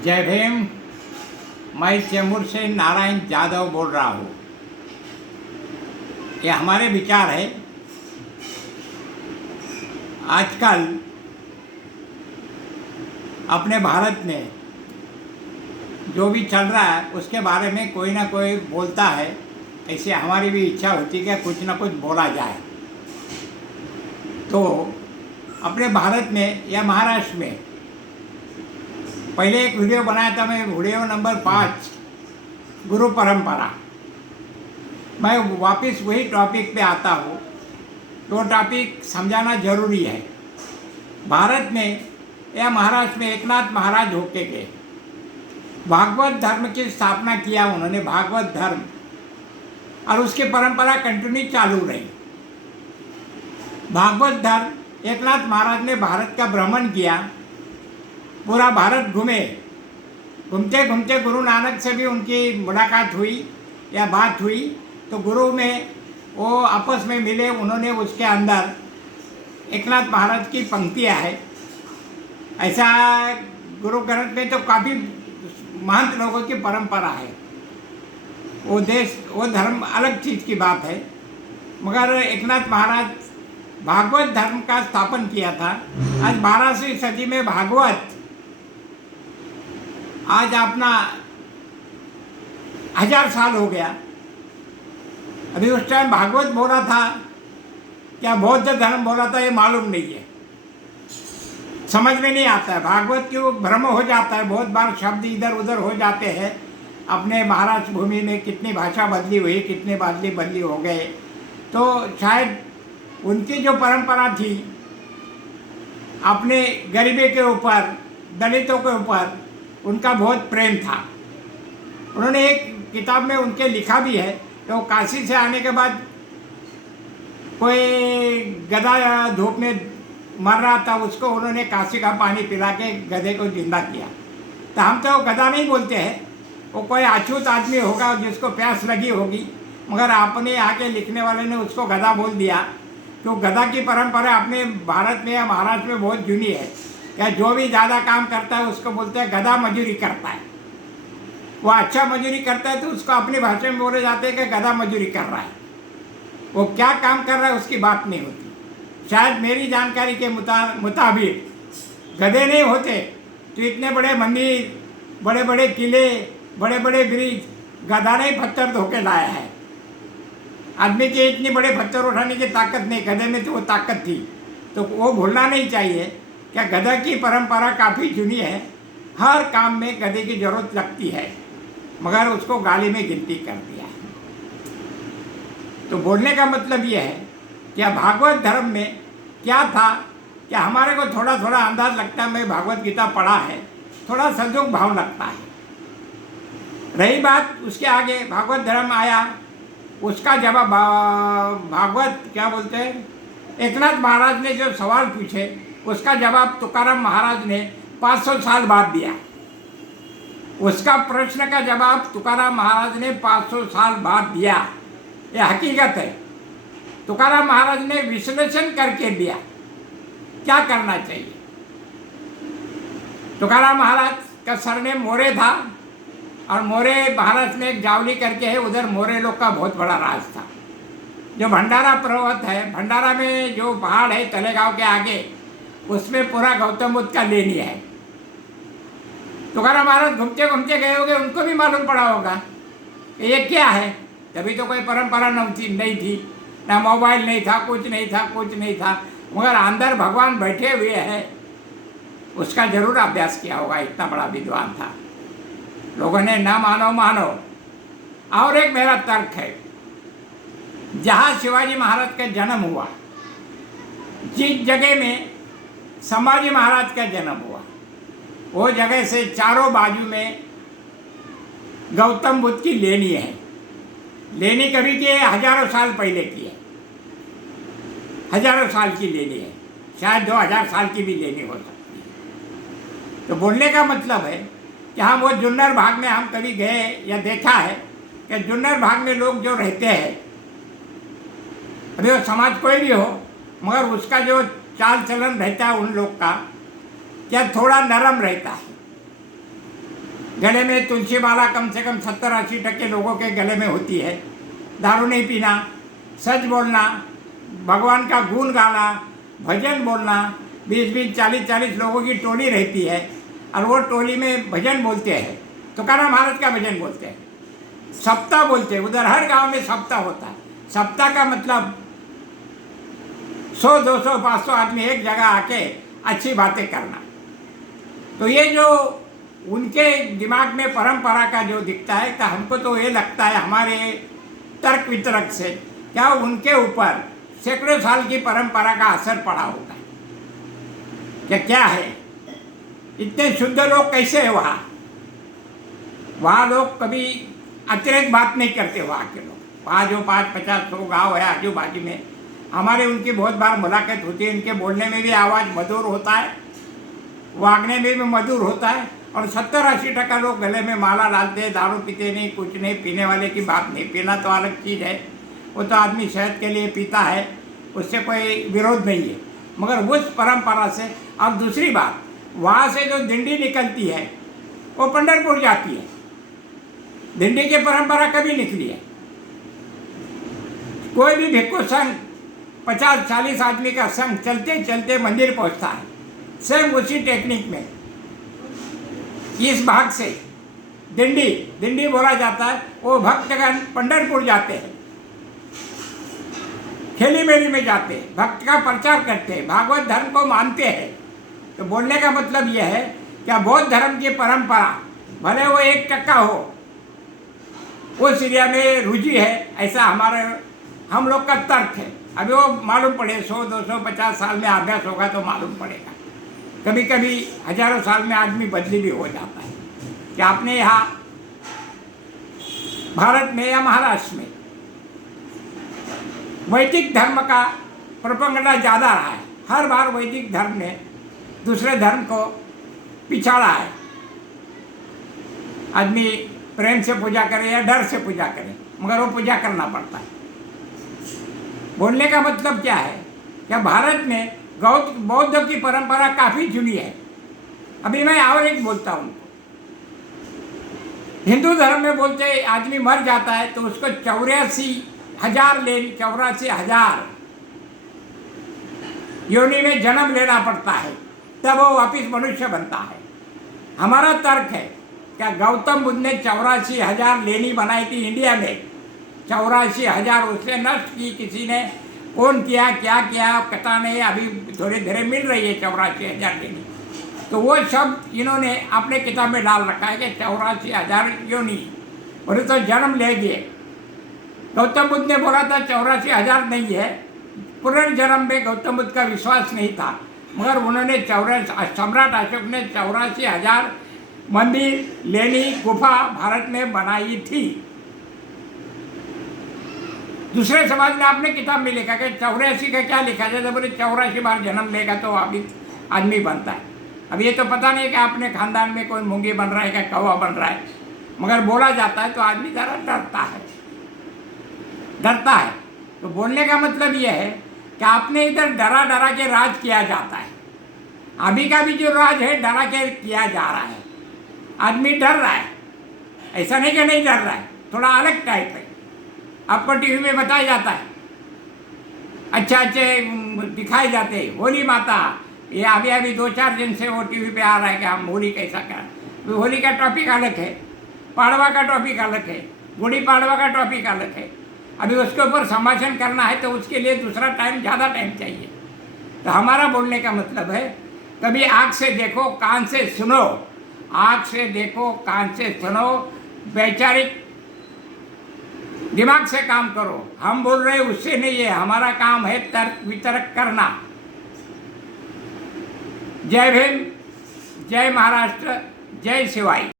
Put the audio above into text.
जय भीम। मैं चेंबूर से नारायण यादव बोल रहा हूँ। ये हमारे विचार है। आजकल अपने भारत में जो भी चल रहा है उसके बारे में कोई ना कोई बोलता है। ऐसे हमारी भी इच्छा होती है कि कुछ ना कुछ बोला जाए। तो अपने भारत में या महाराष्ट्र में पहले एक वीडियो बनाया था मैं, वीडियो नंबर 5, गुरु परंपरा। मैं वापस वही टॉपिक पे आता हूँ। तो टॉपिक समझाना जरूरी है। भारत में या महाराष्ट्र में एकनाथ महाराज होके गए, भागवत धर्म की स्थापना किया उन्होंने, भागवत धर्म, और उसकी परंपरा कंटिन्यू चालू रही। भागवत धर्म एकनाथ महाराज ने भारत का भ्रमण किया, पूरा भारत घूमे। घूमते घूमते गुरु नानक से भी उनकी मुलाकात हुई या बात हुई। तो गुरु में वो आपस में मिले। उन्होंने उसके अंदर एकनाथ महाराज की पंक्तियाँ है। ऐसा गुरु ग्रंथ में तो काफ़ी महंत लोगों की परंपरा है। वो देश वो धर्म अलग चीज़ की बात है, मगर एकनाथ महाराज भागवत धर्म का स्थापन किया था। आज 12वीं सदी में भागवत आज अपना 1000 साल हो गया। अभी उस टाइम भागवत बोला था क्या बौद्ध धर्म बोला था ये मालूम नहीं है, समझ में नहीं आता है। भागवत क्यों भ्रम हो जाता है, बहुत बार शब्द इधर उधर हो जाते हैं। अपने महाराष्ट्र भूमि में कितनी भाषा बदली हुई, कितने बदली हो गए। तो शायद उनकी जो परंपरा थी अपने गरीबी के ऊपर, दलितों के ऊपर उनका बहुत प्रेम था। उन्होंने एक किताब में उनके लिखा भी है। तो काशी से आने के बाद कोई गधा धूप में मर रहा था, उसको उन्होंने काशी का पानी पिला के गधे को जिंदा किया। तो हम तो गधा नहीं बोलते हैं, वो कोई अछूत आदमी होगा जिसको प्यास लगी होगी, मगर आपने आके लिखने वाले ने उसको गधा बोल दिया। तो गधा की परंपरा अपने भारत में या महाराष्ट्र में बहुत जूनी है। क्या जो भी ज़्यादा काम करता है उसको बोलते हैं गधा मजूरी करता है। वो अच्छा मजूरी करता है तो उसको अपनी भाषा में बोले जाते हैं कि गधा मजूरी कर रहा है। वो क्या काम कर रहा है उसकी बात नहीं होती। शायद मेरी जानकारी के मुताबिक गधे नहीं होते तो इतने बड़े मंदिर, बड़े बड़े किले, बड़े बड़े ब्रिज गधा नहीं पत्थर धोके लाया है। आदमी के इतनी बड़े पत्थर उठाने की ताकत नहीं, गधे में तो वो ताकत थी। तो वो भूलना नहीं चाहिए। क्या गधा की परंपरा काफ़ी जूनी है। हर काम में गधे की जरूरत लगती है, मगर उसको गाली में गिनती कर दिया है। तो बोलने का मतलब ये है कि भागवत धर्म में क्या था कि हमारे को थोड़ा थोड़ा अंदाज लगता है। मैं भागवत गीता पढ़ा है, थोड़ा संजोग भाव लगता है। रही बात उसके आगे भागवत धर्म आया, उसका जवाब भागवत क्या बोलते हैं, एकनाथ महाराज ने जो सवाल पूछे उसका जवाब तुकाराम महाराज ने 500 साल बाद दिया। उसका प्रश्न का जवाब तुकाराम महाराज ने 500 साल बाद दिया। यह हकीकत है। तुकाराम महाराज ने विश्लेषण करके दिया क्या करना चाहिए। तुकाराम महाराज का सरनेम मोरे था, और मोरे महाराष्ट्र में एक जावली करके है, उधर मोरे लोग का बहुत बड़ा राज था। जो भंडारा पर्वत है, भंडारा में जो पहाड़ है तलेगांव के आगे, उसमें पूरा गौतम बुद्ध का लेनी है। तुकाराम महाराज घूमते घूमते गए होंगे, उनको भी मालूम पड़ा होगा ये क्या है। तभी तो कोई परंपरा नहीं थी, ना मोबाइल नहीं था, कुछ नहीं था, मगर अंदर भगवान बैठे हुए हैं, उसका जरूर अभ्यास किया होगा। इतना बड़ा विद्वान था। लोगों ने ना मानो। और एक मेरा तर्क है, जहाँ शिवाजी महाराज का जन्म हुआ, जिस जगह में संभाजी महाराज का जन्म हुआ, वो जगह से चारों बाजू में गौतम बुद्ध की लेनी है। लेनी कभी की है, हजारों साल पहले की है। हजारों साल की लेनी है, शायद 2000 साल की भी लेनी हो सकती है। तो बोलने का मतलब है कि हम वो जुन्नर भाग में हम कभी गए या देखा है कि जुन्नर भाग में लोग जो रहते हैं, अभी वो समाज कोई भी हो, मगर उसका जो चाल चलन रहता है उन लोग का क्या थोड़ा नरम रहता है। गले में तुलसी माला कम से कम 70-80% लोगों के गले में होती है। दारू नहीं पीना, सच बोलना, भगवान का गुण गाना, भजन बोलना। 20-20, 40-40 लोगों की टोली रहती है और वो टोली में भजन बोलते हैं। तुकाराम महाराज का भजन बोलते हैं, सप्ताह बोलते हैं। उधर हर गांव में सप्ताह होता है। सप्ताह का मतलब 100, 200, 500 आदमी एक जगह आके अच्छी बातें करना। तो ये जो उनके दिमाग में परंपरा का जो दिखता है, तो हमको तो ये लगता है हमारे तर्क वितर्क से क्या उनके ऊपर सैकड़ों साल की परंपरा का असर पड़ा होगा। क्या है, इतने शुद्ध लोग कैसे है वहाँ? वहाँ लोग कभी अतिरिक्त बात नहीं करते। वहाँ के लोग, वहाँ जो 5-50 गाँव है आजू बाजू में, हमारे उनकी बहुत बार मुलाकात होती है। इनके बोलने में भी आवाज़ मधुर होता है, वागने में भी मधुर होता है। और 70-80% लोग गले में माला डालते हैं, दारू पीते नहीं, कुछ नहीं। पीने वाले की बात नहीं, पीना तो अलग चीज़ है, वो तो आदमी सेहत के लिए पीता है, उससे कोई विरोध नहीं है। मगर उस परंपरा से, अब दूसरी बात, वहाँ से जो दिंडी निकलती है वो पंढरपुर जाती है। दिंडी की परंपरा कभी निकली है? कोई भी भिक्खु संघ 50-40 आदमी का संघ चलते चलते मंदिर पहुंचता है, सेम उसी टेक्निक में। इस भाग से दिंडी बोला जाता है। वो भक्तगण पंढरपुर जाते हैं, खेली मेली में जाते हैं, भक्त का प्रचार करते हैं, भागवत धर्म को मानते हैं। तो बोलने का मतलब यह है कि बौद्ध धर्म की परंपरा भले वो 1% हो, उस एरिया में रुचि है, ऐसा हम लोग का तर्क है। अभी वो मालूम पड़े 100, 200, 50 साल में अभ्यास होगा तो मालूम पड़ेगा। कभी कभी हजारों साल में आदमी बदली भी हो जाता है। कि आपने यहाँ भारत में या महाराष्ट्र में वैदिक धर्म का प्रोपेगेंडा ज़्यादा रहा है। हर बार वैदिक धर्म ने दूसरे धर्म को पिछाड़ा है। आदमी प्रेम से पूजा करे या डर से पूजा करे, मगर वो पूजा करना पड़ता है। बोलने का मतलब क्या है कि भारत में बौद्ध की परंपरा काफ़ी जुड़ी है। अभी मैं और एक बोलता हूँ, हिंदू धर्म में बोलते आदमी मर जाता है तो उसको 84,000 योनि में जन्म लेना पड़ता है, तब वो वापिस मनुष्य बनता है। हमारा तर्क है क्या गौतम बुद्ध ने 84,000 लेनी बनाई थी इंडिया में। 84,000 उसने नष्ट की, किसी ने कौन किया, क्या किया पता नहीं। अभी थोड़े धीरे मिल रही है 84,000 लेनी। तो वो शब्द इन्होंने अपने किताब में डाल रखा है कि 84,000 योनि, बोले तो जन्म ले गए। गौतम बुद्ध ने बोला था 84,000 नहीं है। पुनर्जन्म में गौतम बुद्ध का विश्वास नहीं था, मगर उन्होंने सम्राट अशोक ने 84,000 मंदिर, लेनी, गुफा भारत में बनाई थी। दूसरे समाज ने अपने किताब में लिखा कि 84 का क्या लिखा जाता है, बोले 84 बार जन्म लेगा तो आदमी बनता है। अब ये तो पता नहीं कि अपने खानदान में कोई मूंगी बन रहा है क्या कौवा बन रहा है, मगर बोला जाता है तो आदमी ज़रा डरता है। तो बोलने का मतलब यह है कि आपने इधर डरा डरा के राज किया जाता है। अभी का भी जो राज है डरा के किया जा रहा है। आदमी डर रहा है, ऐसा नहीं कि नहीं डर रहा है, थोड़ा अलग टाइप है। आपको टीवी में बताया जाता है, अच्छे दिखाए जाते हैं। होली माता, ये अभी 2-4 दिन से वो टीवी पे आ रहा है कि हम होली कैसा करें। होली का टॉपिक अलग है, पाड़वा का टॉपिक अलग है, गुड़ी पाड़वा का टॉपिक अलग है। अभी उसके ऊपर संभाषण करना है तो उसके लिए दूसरा टाइम, ज़्यादा टाइम चाहिए। तो हमारा बोलने का मतलब है, कभी आँख से देखो कान से सुनो, आँख से देखो कान से सुनो, वैचारिक दिमाग से काम करो। हम बोल रहे उससे नहीं है, हमारा काम है तर्क वितर्क करना। जय भीम, जय महाराष्ट्र, जय शिवाई।